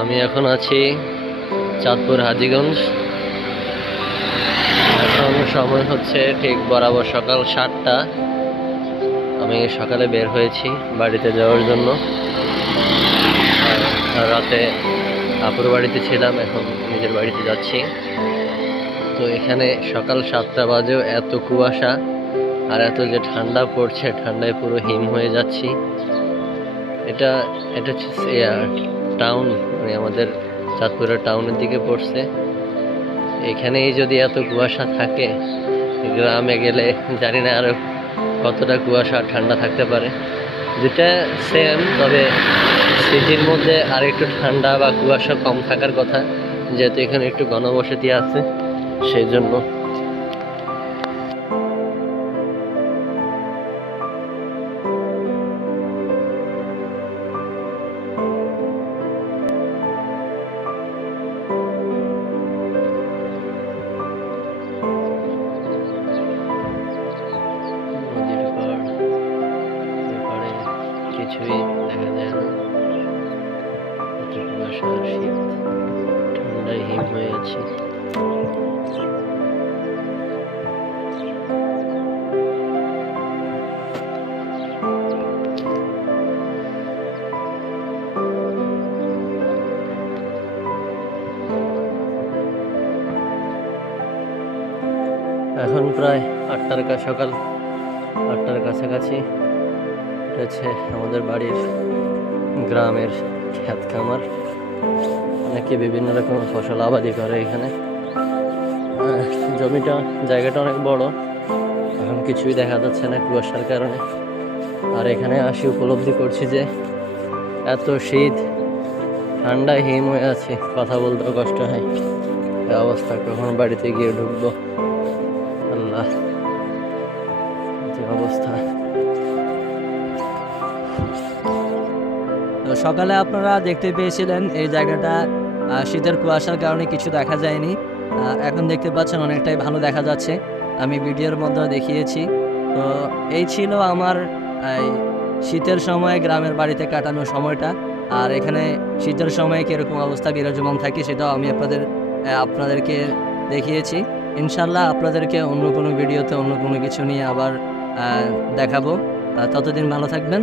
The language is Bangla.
আমি এখন আছি চাঁদপুর হাজিগঞ্জ। এখন সময় হচ্ছে ঠিক বরাবর সকাল সাতটা। আমি সকালে বের হয়েছি বাড়িতে যাওয়ার জন্য। রাতে আপুর বাড়িতে ছিলাম, এখন নিজের বাড়িতে যাচ্ছি। তো এখানে সকাল সাতটা বাজেও এত কুয়াশা আর এত যে ঠান্ডা পড়ছে, ঠান্ডায় পুরো হিম হয়ে যাচ্ছি। এটা এটা হচ্ছে টাউন মানে আমাদের চাঁদপুরের টাউনের দিকে পড়ছে। এখানেই যদি এত কুয়াশা থাকে, গ্রামে গেলে জানি না আরও কতটা কুয়াশা ঠান্ডা থাকতে পারে। যেটা সেম তবে সিটির মধ্যে আর একটু ঠান্ডা বা কুয়াশা কম থাকার কথা, যেহেতু এখানে একটু ঘনবসতি আছে সেই জন্য কিছুই দেখা যায় না। এত কুয়াশা আর শীত ঠান্ডায় হিম হয়ে আছে। এখন প্রায় আটটার সকাল আটটার কাছাকাছি। হচ্ছে আমাদের বাড়ির গ্রামের ক্ষেত খামার। অনেকে বিভিন্ন রকম ফসল আবাদি করে এখানে। জমিটা জায়গাটা অনেক বড়। এখন কিছুই দেখা যাচ্ছে না কুয়াশার কারণে। আর এখানে আসি উপলব্ধি করছি যে এত শীত ঠান্ডায় হিম হয়ে আছে, কথা বলতেও কষ্ট হয়। অবস্থা, কখন বাড়িতে গিয়ে ঢুকবো? আল্লাহ যে অবস্থা। তো সকালে আপনারা দেখতে পেয়েছিলেন এই জায়গাটা শীতের কুয়াশার কারণে কিছু দেখা যায়নি। এখন দেখতে পাচ্ছেন অনেকটাই ভালো দেখা যাচ্ছে। আমি ভিডিওর মধ্যে দেখিয়েছি। তো এই ছিল আমার শীতের সময় গ্রামের বাড়িতে কাটানোর সময়টা। আর এখানে শীতের সময় কীরকম অবস্থা বিরাজমান থাকে সেটাও আমি আপনাদের আপনাদেরকে দেখিয়েছি। ইনশাল্লাহ আপনাদেরকে অন্য কোনো ভিডিওতে অন্য কোনো কিছু নিয়ে আবার দেখাবো। ততদিন ভালো থাকবেন।